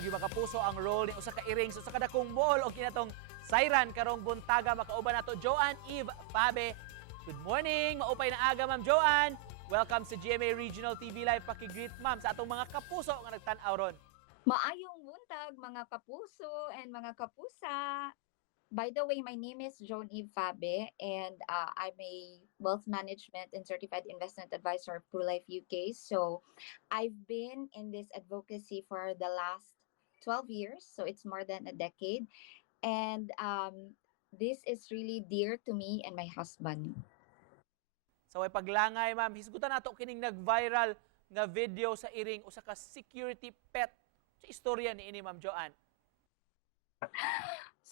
Maging makapuso ang role ni usa ka iring sa kadakong ball o kinatong siren karong buntaga. Makauban nato Joanne Eve Fabe. Good morning, maupay na aga Ma'am Joanne. Welcome sa GMA Regional TV Live. Paki-greet ma'am sa atong mga kapuso nga nagtan-aw ron. Maayong buntag mga kapuso and mga kapusa. By the way, my name is Joan Eve Fabe, and I'm a wealth management and certified investment advisor of ProLife UK. So I've been in this advocacy for the last 12 years, so it's more than a decade. And this is really dear to me and my husband. Sa way paglangay ma'am, hisgutan nato kining nag-viral nga video sa iring usa ka security pet. Sa istorya ni ini Ma'am Joanne.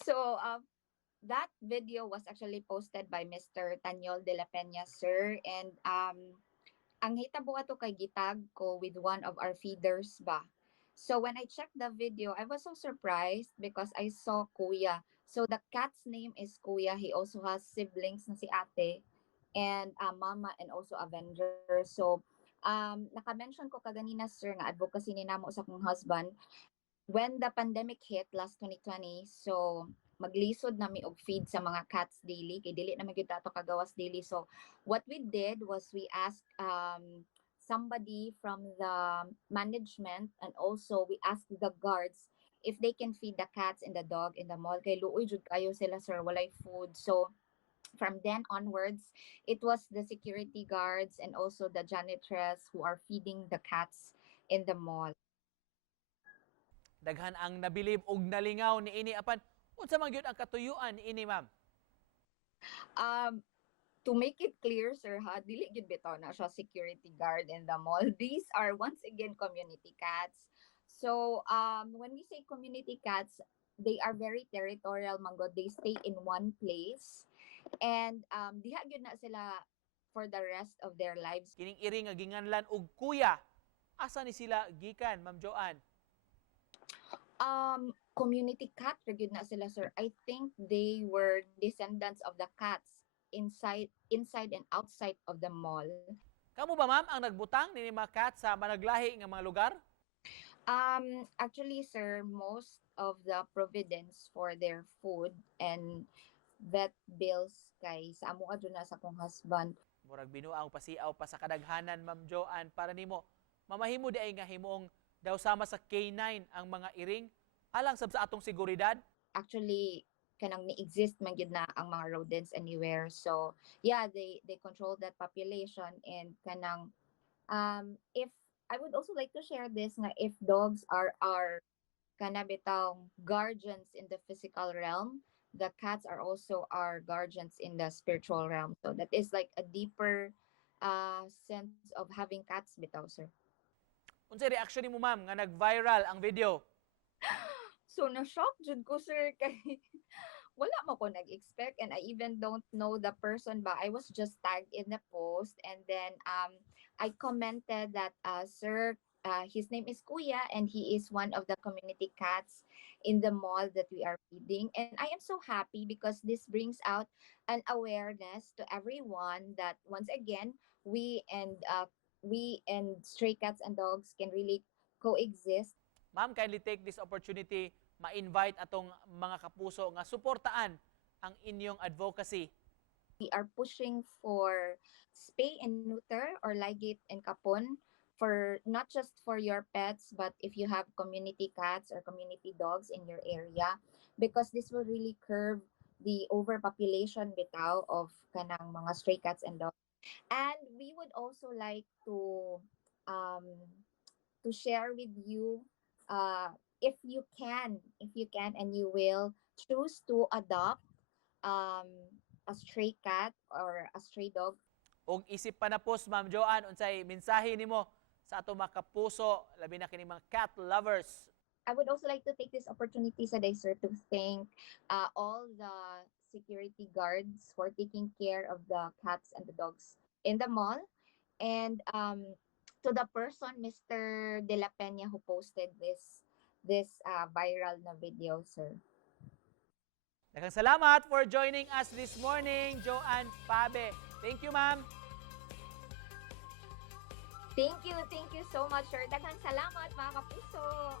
So that video was actually posted by Mr. Tanyol de la Peña, sir. And ang hitabo ato kay gitag ko with one of our feeders ba. So when I checked the video, I was so surprised because I saw Kuya. So the cat's name is Kuya. He also has siblings na si ate and mama and also Avenger. So naka-mention ko kaganina, sir, nga advocacy ni namo sa kong husband when the pandemic hit last 2020. So maglisod nami og feed sa mga cats daily kay dili na magyud ato kagawas daily. So what we did was we asked somebody from the management, and also we asked the guards if they can feed the cats and the dog in the mall kay luoy jud kayo sila, sir, walay food. So from then onwards, it was the security guards and also the janitress who are feeding the cats in the mall. Daghan ang nabilib og nalingaw ni ini apan unsa man gyud ang katuyuan ni ini ma'am? To make it clear, sir, ha, dili gid bitaw na siya security guard in the mall. These are once again community cats. So when we say community cats, they are very territorial, manggod. They stay in one place. And diha gyud na sila for the rest of their lives. Kining iring nga ginganlan og Kuya. Asa ni sila gikan Ma'am Joanne? Community cat ra gyud na sila, sir. I think they were descendants of the cats inside and outside of the mall. Kamo ba ma'am ang nagbutang ni mga cat sa managlahi nga mga lugar? Actually, sir, most of the providence for their food and vet bills kay sa amo adto na sa kong husband. Murag binuang pasiaw pa sa kadaghanan Ma'am Joanne para nimo mamahimo di ay nga himong daw sama sa K9 ang mga iring alang sab sa atong seguridad. Actually, kanang ni-exist man gid na ang mga rodents anywhere. So yeah, they control that population. And kanang if I would also like to share this nga, if dogs are our kana bitang guardians in the physical realm, the cats are also our guardians in the spiritual realm. So that is like a deeper sense of having cats bitaw, sir. Unsay reaction nimo ma'am nga nag-viral ang video? So na-shock jud ko, sir, kay wala mo ko nag-expect, and I even don't know the person, but I was just tagged in the post. And then I commented that sir, his name is Kuya and he is one of the community cats in the mall that we are feeding. And I am so happy because this brings out an awareness to everyone that once again we and stray cats and dogs can really coexist. Ma'am, kindly take this opportunity ma-invite atong mga kapuso nga suportaan ang inyong advocacy. We are pushing for spay and neuter or ligate and kapon, for not just for your pets, but if you have community cats or community dogs in your area, because this will really curb the overpopulation bitaw of kanang mga stray cats and dogs. And we would also like to share with you, if you can and you will choose to adopt a stray cat or a stray dog. Og isip panapos Ma'am Joanne, unsay mensahe nimo sa ato mga kapuso labi na kini mga cat lovers? I would also like to take this opportunity today, sir, to thank all the security guards for taking care of the cats and the dogs in the mall. And to the person, Mr. De La Peña, who posted this viral na video, sir. Daghang salamat for joining us this morning, Joanne Fabe. Thank you, ma'am. Thank you so much, sir. Daghang salamat, mga kapuso.